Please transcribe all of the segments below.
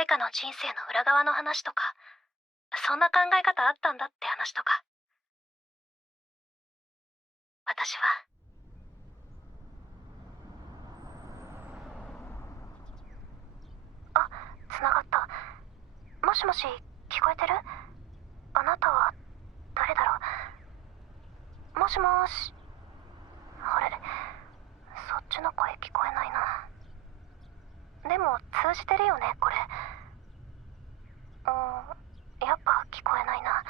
誰かの人生の裏側の話とか、そんな考え方あったんだって話とか。私は。あ、繋がった。もしもし、聞こえてる？あなたは誰だろう。もしもーし。あれ、そっちの声聞こえないな。でも通じてるよね、これ。やっぱ聞こえないな。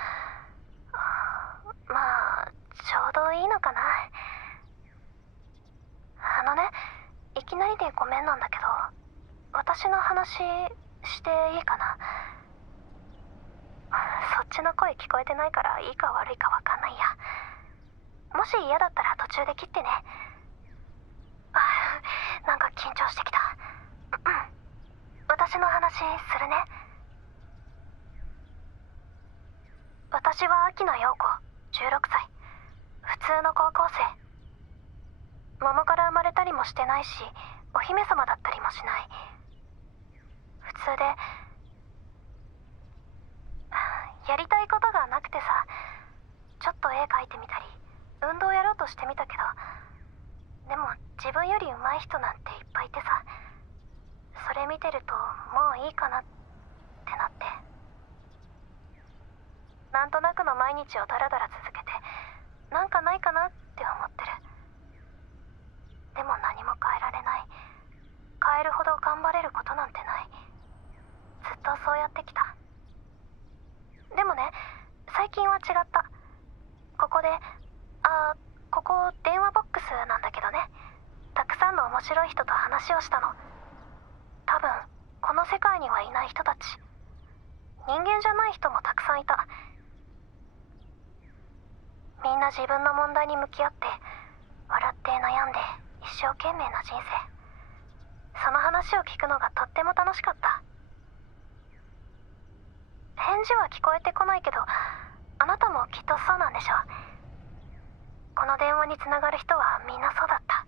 まあ、ちょうどいいのかな。いきなりでごめんなんだけど、私の話していいかな。そっちの声聞こえてないからいいか悪いかわかんないや。もし嫌だったら途中で切ってね。なんか緊張してきた。私の話するね。私は秋野陽子、16歳。普通の高校生。桃から生まれたりもしてないし、お姫様だったりもしない。普通で、やりたいことがなくてさ、ちょっと絵描いてみたり、運動やろうとしてみたけど、でも自分より上手い人なんていっぱいいてさ、それ見てるともういいかなってなって、なんとなくの毎日をダラダラ続けて、なんかないかなって思ってる。でも何も変えられない。変えるほど頑張れることなんてない。ずっとそうやってきた。でもね、最近は違った。ここで、ここ電話ボックスなんだけどね、たくさんの面白い人と話をしたの。多分この世界にはいない人たち。人間じゃない人もたくさんいた。みんな自分の問題に向き合って、笑って悩んで一生懸命な人生。その話を聞くのがとっても楽しかった。返事は聞こえてこないけど、あなたもきっとそうなんでしょう。この電話につながる人はみんなそうだった。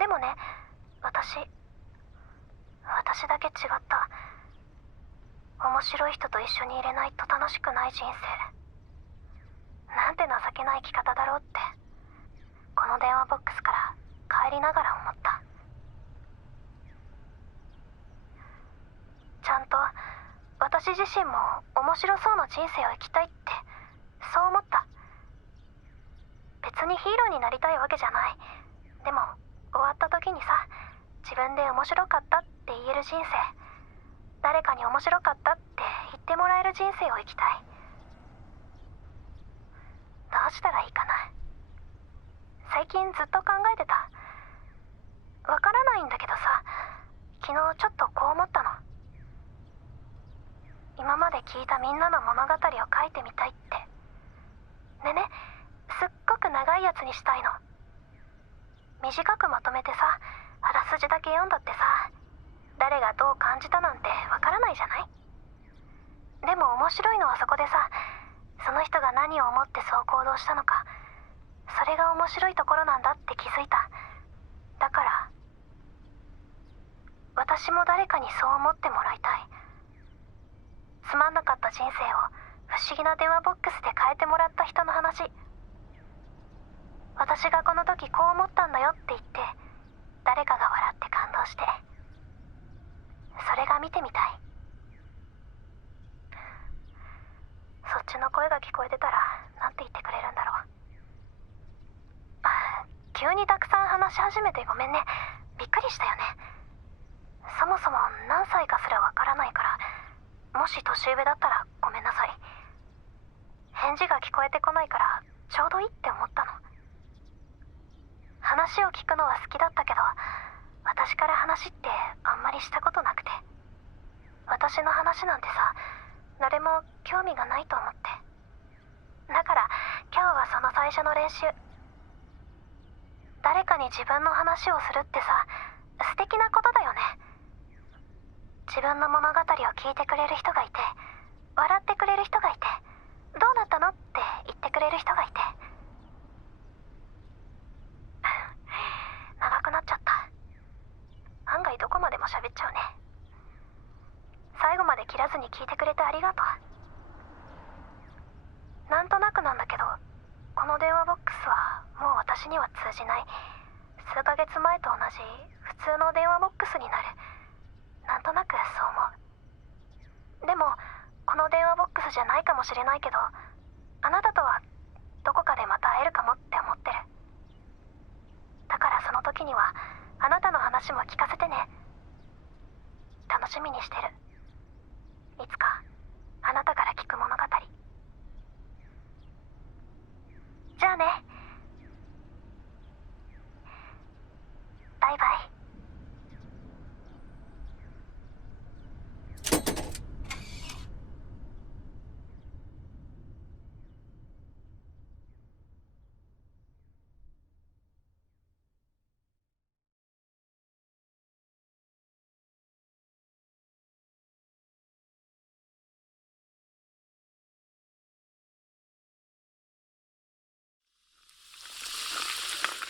でもね、私だけ違った。面白い人と一緒にいれないと楽しくない人生。なんて情けない生き方だろうって、この電話ボックスから帰りながら思った。ちゃんと私自身も面白そうな人生を生きたいって、そう思った。別にヒーローになりたいわけじゃない。でも終わった時にさ、自分で面白かったって言える人生、誰かに面白かったって言ってもらえる人生を生きたい。どうしたらいいかな。最近ずっと考えてた。わからないんだけどさ、昨日ちょっとこう思ったの。今まで聞いたみんなの物語を書いてみたいって。でね、すっごく長いやつにしたいの。短くまとめてさ、あらすじだけ読んだってさ、誰がどう感じたなんてわからないじゃない。でも面白いのはそこでさ、その人が何を思ってそう行動したのか、それが面白いところなんだって気づいた。だから私も誰かにそう思ってもらいたい。つまんなかった人生を不思議な電話ボックスで変えてもらった人の話。私がこの時こう思ったんだよって言って、誰かが笑って感動して、それが見てみたい。そっちの声が聞こえてたらなんて言ってくれるんだろう。急にたくさん話し始めてごめんね。びっくりしたよね。そもそも何歳かすらわからないから、もし年上だったらごめんなさい。返事が聞こえてこないからちょうどいいって思ったの。話を聞くのは好きだったけど、私から話ってあんまりしたことなくて、私の話なんてさ、誰も興味がないと思って。だから今日はその最初の練習。誰かに自分の話をするってさ、素敵なことだよね。自分の物語を聞いてくれる人がいて、笑ってくれる人がいて、どうだったのって言ってくれる人がいて。長くなっちゃった。案外どこまでも喋っちゃうね。最後まで切らずに聞いてくれてありがとう。なんとなくなんだけど、この電話ボックスはもう私には通じない、数ヶ月前と同じ普通の電話ボックスになる。なんとなくそう思う。でもこの電話ボックスじゃないかもしれないけど、あなたとはどこかでまた会えるかもって思ってる。だからその時にはあなたの話も聞かせてね。楽しみにしてる。いつかあなたから聞く物語。じゃあね。バイバイ。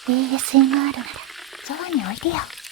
ASMR ならそばにおいでよ。